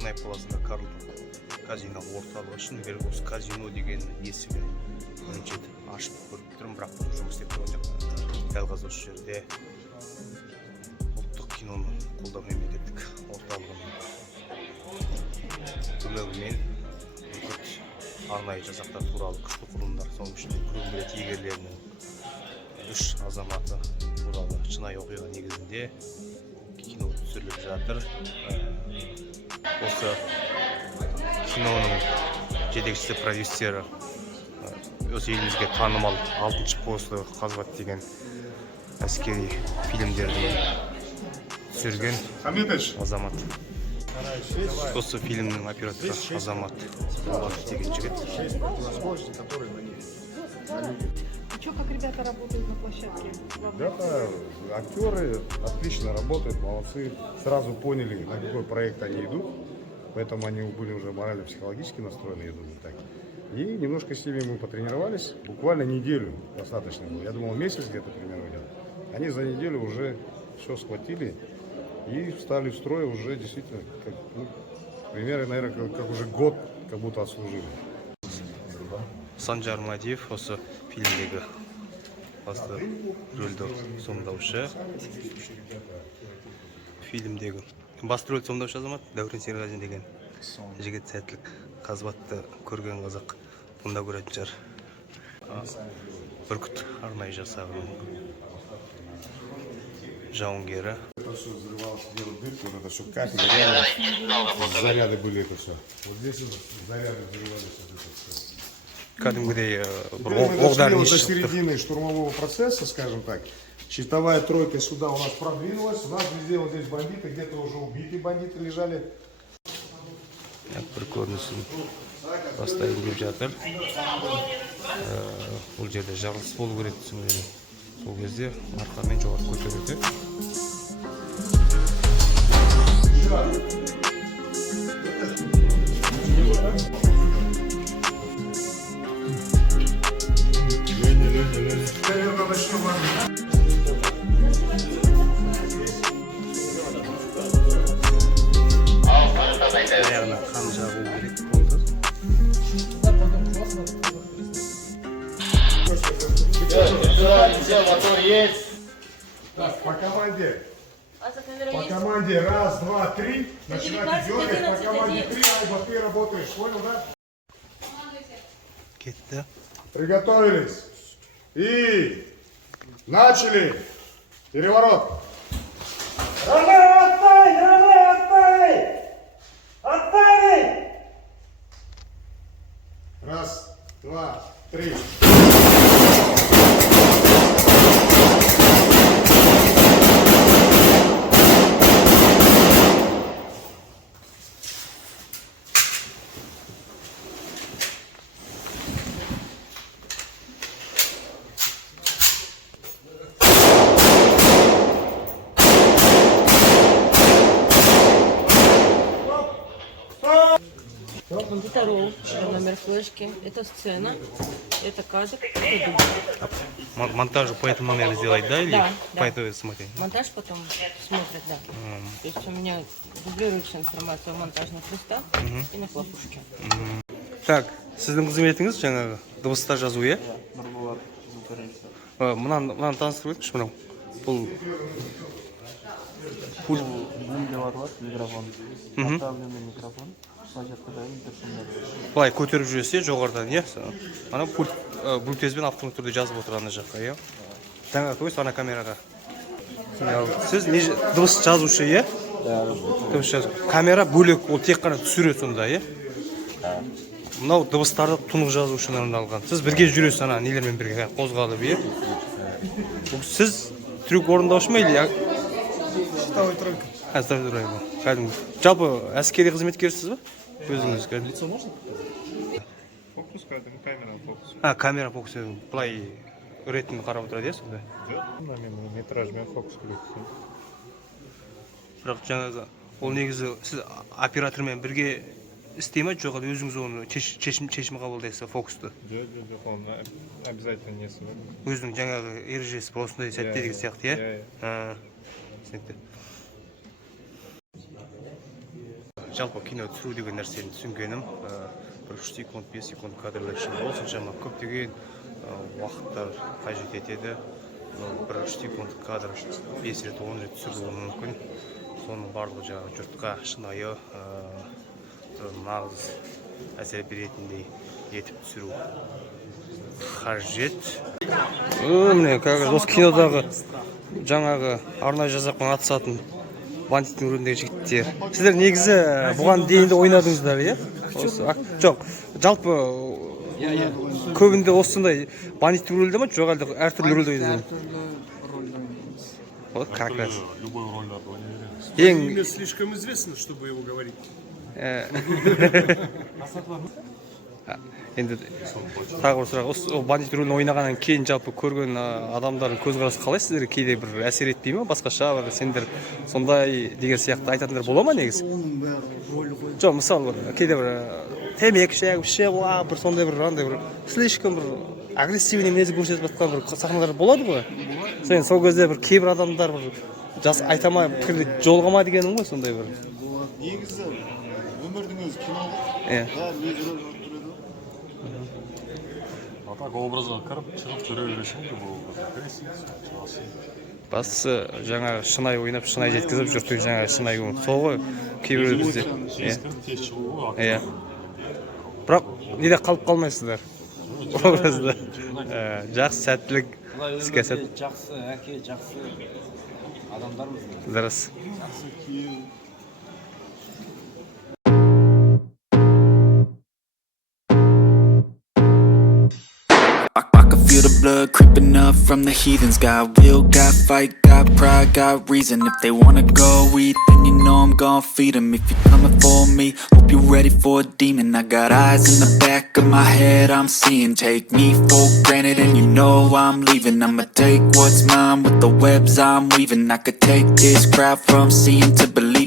Қонай қаласында Карлтон казино орталығы үшін осы казино деген есігі ашып көріп тұрмын, бірақ жұмыс істеп тұрған жоқ. Дәл қазір осы жерде ұлттық киноны қолдау мемлекеттік орталығының көмегімен арнайы жасақтар туралы күшті құрылымдар, соның ішінде күрең билет иегерлерінің 3 азаматы туралы шынайы оқиға негізінде кино түсіріліп жатыр. Осы киноның жетекшісі, продюсері осы елімізге танымал 6-шы посты қазбат деген әскери фильмдерді түсірген азамат. Осы фильмнің операторы азамат деген жігіт. Что, как ребята работают на площадке? Ребята, актеры отлично работают, молодцы. Сразу поняли, на какой проект они идут, поэтому они были уже морально-психологически настроены, я думаю, так. И немножко с ними мы потренировались, буквально неделю достаточно было. Я думал, месяц где-то примерно идет. Они за неделю уже все схватили и встали в строй уже действительно, как, примерно, наверное, как уже год как будто отслужили. Санжар Мадиев осы фильмдегі басты рөлді сомдаушы. Фильмдегі басты рөлді сомдаушы азамат Дәурен Серғазин деген жігіт. Сәттілік қазбатты көрген қазақ мұнда көретін шығар. Бүркіт арнайы жасағының жауынгері. Это все взрывалось, делать дырку, вот это все капель, заряды были это все. Вот здесь заряды взрывались, вот это все. Кәдімгідей до середины штурмового процесса, скажем так. Щитовая тройка сюда у нас продвинулась. У нас везде вот здесь бандиты, где-то уже убитые бандиты лежали. Бір көрінісін бастайын деп жатыр. Бұл жерде жарылыс болу керек түсінген. Сол кезде арқамен жоғары көтереді. Аяғына қан жағу керек болды. Мотор есть. Так, по команде. По команде раз, два, три. Начинайте дергать. По команде 3, Айба, ты работаешь. Понял, да? Кетті. Приготовились. И начали. Переворот. Отдай! Раз, два, три. Это ролл, номер флешки, это сцена, это кадр, это дубль. Монтажу по этому номеру сделать, да? Или да, по этому смотреть? Монтаж потом смотрят, да. То есть у меня дублируется информация в монтажных листах и на хлопушке. Так, сіздің қызметіңіз жаңағы дыбыста жазу, е? Мұнан таныстырып өтіңізші мынау. Бұл пульт. Микрофон. Направленный микрофон. Былай көтеріп жүресе жоғарыдан, е? Ана пульт блютезбен автомат түрде жазып отыр ана жаққа, е? Таңға қойыз ана камераға. Сіз дыбыс жазушы, е? Камера бөлек, ол тек қана түсіреді сонда, е? Мынау дыбыстарды тұнық жазушынан арналған. Сіз бірге жүресіз ана нелермен бірге қозғалып, е? Сіз трюк орындаушы ма или? Щитовой тройка. Здравствуйте. Кәдімгі. Жалпы әскери қызметкерсіз ба? Өзіңіз кәдімгі. Лицо можно показать? Фокус, камера фокус. Камера фокус. Бұлай ретінде қарап отырады, сонда? Мен метражмен фокус көреді. Бірақ жаңағы ол негізі сіз оператормен бірге істей ме, жоқ өзіңіз оны шешім қабылдайсыз фокусты? Жоқ, оны обязательно несі бар. Өзінің жаңағы ережесі осындай сәтте деген сияқты, иә? Түсінікті. Жалпы кино түсіру деген нәрсені түсінгенім, 3 секунд, 5 секунд кадрлар ішінде осыншама көптеген уақыттар қажет етеді. 1 секунд кадр 5 рет, 10 рет түсірілуі мүмкін. Соның барлығы жаңағы жұртқа шынайы, нағыз әсер беретіндей етіп түсіру қажет. Міне, осы кинодағы жаңағы арнайы жазақпен атысатын бандиттің рөліндегі жігіттер. Сіздер негізі бұған дейін де ойнадыңыздар, иә? Жоқ, жалпы көбінде осындай бандиттің рөлінде ме, жоқ әлде әртүрлі рөлде ойнадыңыз? Әртүрлі рөлде ойнаймыз. Вот как раз. Любой роль ойнай береміз. Имя слишком известно, чтобы его говорить. Енді тағы бір сұрақ, осы бандит рөлін ойнағаннан кейін жалпы көрген адамдардың көзқарасы қалай сіздерге? Кейде бір әсер етпей ме? Басқаша бір сендер сондай деген сияқты айтатындар бола ма негізі? Оның бәрі роль ғой. Жоқ, мысалы кейде бір темекі шегіп, бір сондай бір андай бір слишком бір агрессивный мінез көрсетіп жатқан бір сахналар болады ғой? Сен сол кезде бір кейбір адамдар бір жас айта ма, пікірде жолғама дегенің ғой сондай бір? Негізі өмірдің өзі кино ғой. Бәрі өз рөлін өтіреді. А так образға кіріп, шығып жүре бересің де бұл образға кіресің, шығасың. Бастысы жаңағы шынайы ойнап, шынайы жеткізіп жұрттың жаңағы шынайы көңіл. Сол ғой кейбір бізде. Жескіріп тез шығу ғой. Иә. Бірақ неде қалып қалмайсыздар образда. Жақсы сәттілік іске сәт. Жақсы әке, жақсы адамдармыз. Дұрыс. I can feel the blood creeping up from the heathens. Got will, got fight, got pride, got reason. If they wanna go eat, then you know I'm gon' feed them. If you're coming for me, hope you're ready for a demon. I got eyes in the back of my head, I'm seeing. Take me for granted and you know I'm leaving. I'ma take what's mine with the webs I'm weaving. I could take this crowd from seeing to believing.